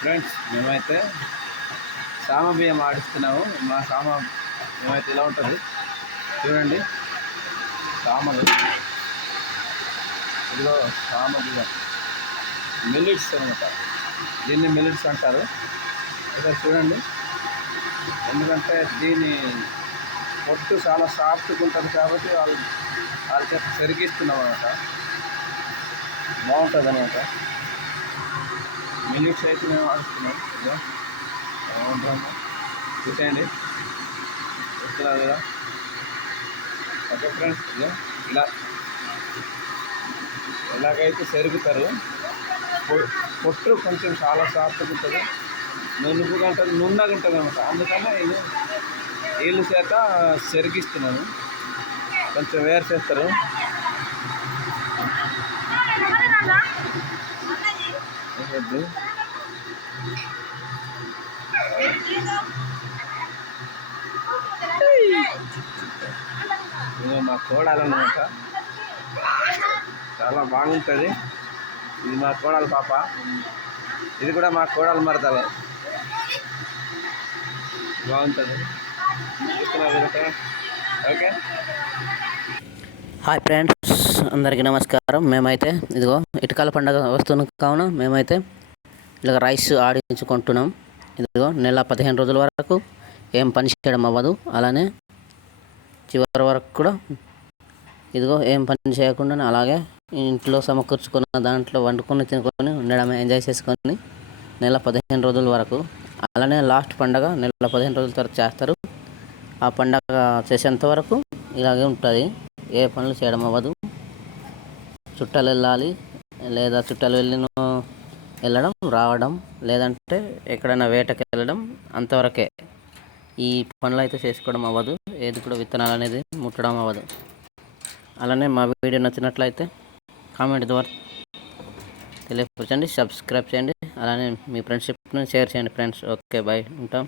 Friends మేమైతే సామ బియ్యం ఆడిస్తున్నాము. మా సామ మేమైతే ఇలా ఉంటుంది చూడండి. సామలు ఇదిగో సామ బియ్యం మిల్లెట్స్ అనమాట. దీన్ని మిల్లెట్స్ అంటారు. ఇక్కడ చూడండి, ఎందుకంటే దీని పొట్టు చాలా సాఫ్ట్గా ఉంటుంది కాబట్టి వాళ్ళ చేత పెరిగిస్తున్నాం అనమాట. బాగుంటుంది అనమాట. మిల్లెట్స్ అయితే మేము ఆడుతున్నాం. ఇదో బాగుంటుందా చూసేయండి, చూస్తున్నారు కదా. ఓకే ఫ్రెండ్స్, ఇదో ఇలా ఎలాగైతే సెరుగుతారు. పొట్టు కొంచెం చాలా సాఫ్ట్గా ఉంటుంది, నునుపుగా ఉంటుంది, నున్నగా ఉంటుంది అనమాట. అందుకనే నేను వీళ్ళ చేత సెరిగిస్తున్నాను. కొంచెం వేరు చేస్తారు. మా కోడాలన్నమాట, చాలా బాగుంటుంది. ఇది మా కోడలు పాప, ఇది కూడా మా కోడలు మరదలు. బాగుంటుంది. ఓకే. హాయ్ ఫ్రెండ్స్, అందరికీ నమస్కారం. మేమైతే ఇదిగో ఇటుకల పండుగ వస్తున్న కావున మేమైతే ఇలా రైస్ ఆడించుకుంటున్నాం. ఇదిగో నెల 15 రోజుల వరకు ఏం పని చేయడం అవ్వదు. అలానే చివరి వరకు కూడా ఇదిగో ఏం పని చేయకుండా అలాగే ఇంట్లో సమకూర్చుకున్న దాంట్లో వండుకొని తినుకొని ఉండడమే, ఎంజాయ్ చేసుకొని నెల 15 రోజుల వరకు. అలానే లాస్ట్ పండగ నెల 15 రోజుల తర్వాత చేస్తారు. ఆ పండగ చేసేంత వరకు ఇలాగే ఉంటుంది. ఏ పనులు చేయడం అవ్వదు. చుట్టాలు వెళ్ళాలి, లేదా చుట్టాలు వెళ్ళడం రావడం, లేదంటే ఎక్కడైనా వేటకి వెళ్ళడం, అంతవరకే. ఈ పనులు అయితే చేసుకోవడం అవ్వదు. ఏది కూడా విత్తనాలు అనేది ముట్టడం అవ్వదు. అలానే మా వీడియో నచ్చినట్లయితే కామెంట్ ద్వారా తెలియపరచండి, సబ్స్క్రైబ్ చేయండి. అలానే మీ ఫ్రెండ్షిప్ని షేర్ చేయండి ఫ్రెండ్స్. ఓకే, బాయ్, ఉంటాం.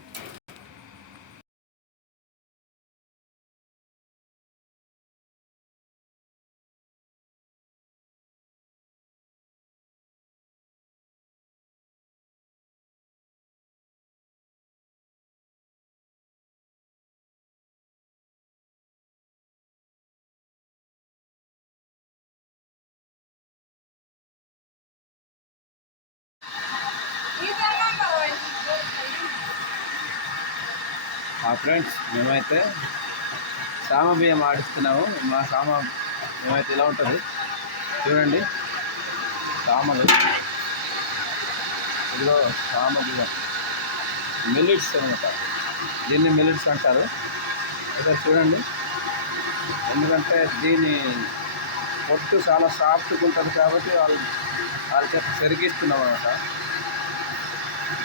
ఫ్రెండ్స్ మేమైతే సామ బియ్యం ఆడిస్తున్నాము. మా సామ మేమైతే ఇలా ఉంటుంది చూడండి. సామలు ఇదిగో సామ బియ్యం మిల్లెట్స్ అనమాట. దీన్ని మిల్లెట్స్ అంటారు. ఇక్కడ చూడండి, ఎందుకంటే దీని పొట్టు చాలా సాఫ్ట్గా ఉంటుంది కాబట్టి వాళ్ళ చేత పెరిగిస్తున్నాం అనమాట.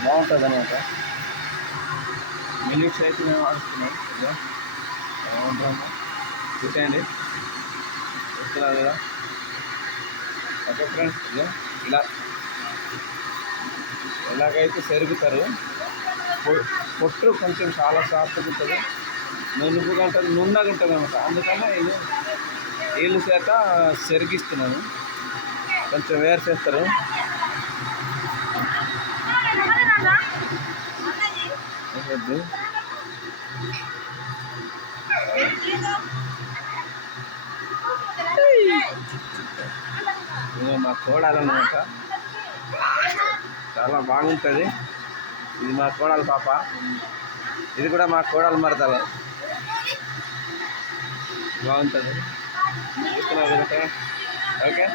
బాగుంటుంది అనమాట. మిల్లెట్స్ అయితే మేము ఆడుతున్నాం. ఇదో బాగుంటుందా చూసేయండి, చూస్తున్నారు కదా. ఓకే ఫ్రెండ్స్, ఇదో ఇలా ఎలాగైతే సెరుగుతారు. పొట్టు కొంచెం చాలా సాఫ్ట్గా ఉంటుంది, నునుపుగా ఉంటుంది, నున్నగా ఉంటుంది అనమాట. అందుకనే నేను వీళ్ళ చేత సెరిగిస్తున్నాను. కొంచెం వేరు చేస్తారు. మా కోడాలన్నమాట, చాలా బాగుంటుంది. ఇది మా కోడలు పాప, ఇది కూడా మా కోడలు మరదలు. బాగుంటుంది. ఓకే.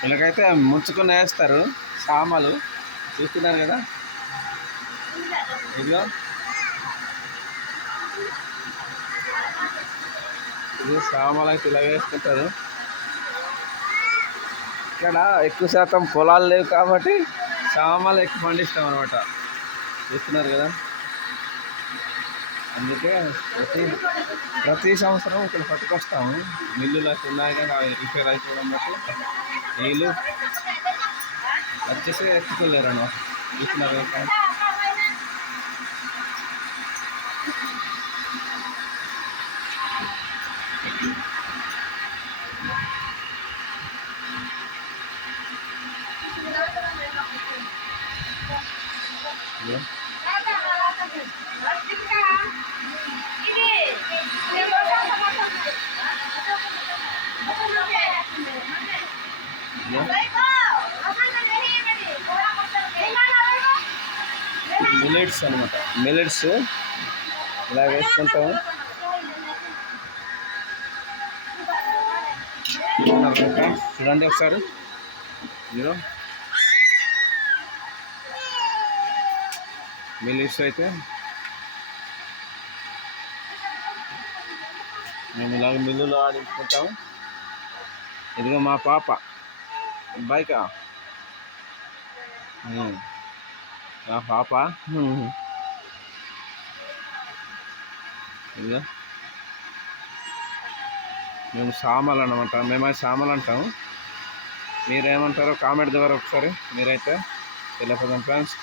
వీళ్ళకైతే ముంచుకొని వేస్తారు సామలు, చూస్తున్నారు కదా. ఇదిగో ఇది సామలు అయితే ఇలా వేసుకుంటారు. ఇక్కడ ఎక్కువ శాతం పొలాలు లేవు కాబట్టి సామాలు ఎక్కువ పండిస్తాం అనమాట. చూస్తున్నారు కదా. అందుకే ప్రతి సంవత్సరం ఇక్కడ పట్టుకొస్తాము. మిల్లులు అయితే ఉన్నాయి కానీ అవి రిపేర్ అయిపోవడం బట్టి నీళ్ళు వచ్చేసి ఎత్తుకోలేరు అన్నమాట. చూస్తున్నారు కదా. మిల్లెట్స్ అనమాట. మిల్లెట్స్ ఇలా వేసుకుంటాము. చూడండి ఒకసారి, ఇదిగో మిల్లెట్స్ అయితే మేము ఇలాగ మిల్లులో ఆడించుకుంటాము. ఇదిగో మా పాప బైకా, మా పాప ఇదిగో మేము సామలు అనమాట. మేమైతే సామలు అంటాము. మీరేమంటారో కామెంట్ ద్వారా ఒకసారి మీరైతే తెలియపదాం ఫ్రెండ్స్.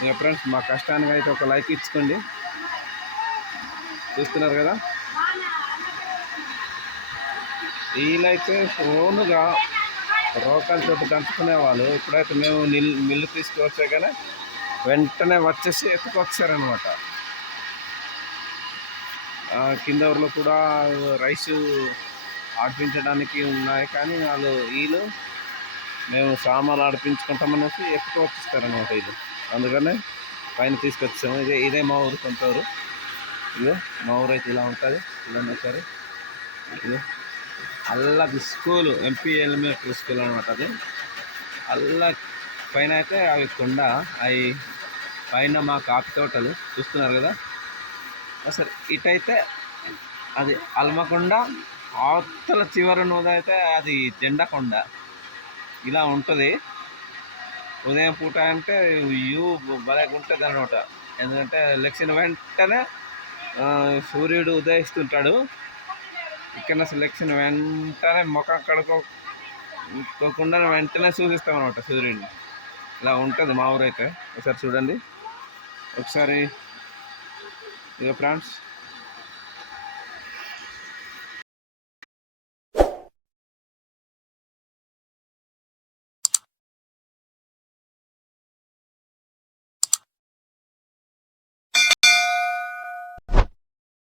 ఇంకా ఫ్రెండ్స్ మా కష్టానికి అయితే ఒక లైక్ ఇచ్చుకోండి. చూస్తున్నారు కదా, వీళ్ళైతే ఫోన్గా రోకలతో దంచుకునే వాళ్ళు. ఇప్పుడైతే మేము మిల్లు తీసుకువచ్చే కానీ వెంటనే వచ్చేసి ఎత్తుకొచ్చారనమాట. కింద ఊర్లో కూడా రైసు ఆడిపించడానికి ఉన్నాయి, కానీ వీళ్ళు మేము సామాన్లు ఆడిపించుకుంటామనేసి ఎత్తుకు వచ్చిస్తారనమాట వీళ్ళు. అందుకనే పైన తీసుకొచ్చాము. ఇదే మా ఊరు, కొంత ఊరు. ఇదో మా ఊరు అయితే ఇలా ఉంటుంది. ఇలా సరే, ఇది అల్లది స్కూలు, ఎంపీ ఎలిమెంటరీ స్కూల్ అనమాట. అది అల్ల పైన అయితే అవి కొండ, అవి పైన మా కాఫీ తోటలు చూస్తున్నారు కదా. సరే, ఇటైతే అది హన్మకొండ, అవతల చివరి నోదైతే అది జెండాకొండ. ఇలా ఉంటుంది. ఉదయం పూట అంటే భలేగా ఉంటుంది అనమాట. ఎందుకంటే లెక్షన్ వెంటనే సూర్యుడు ఉదయిస్తుంటాడు. ఇక్కడ సెలెక్షన్ వెంటనే ముఖం కడుక్కోకుండా వెంటనే చూపిస్తాం అనమాట సూర్యుడిని. ఇలా ఉంటుంది మా ఊరైతే. ఒకసారి చూడండి ఒకసారి. ఇక ఫ్రెండ్స్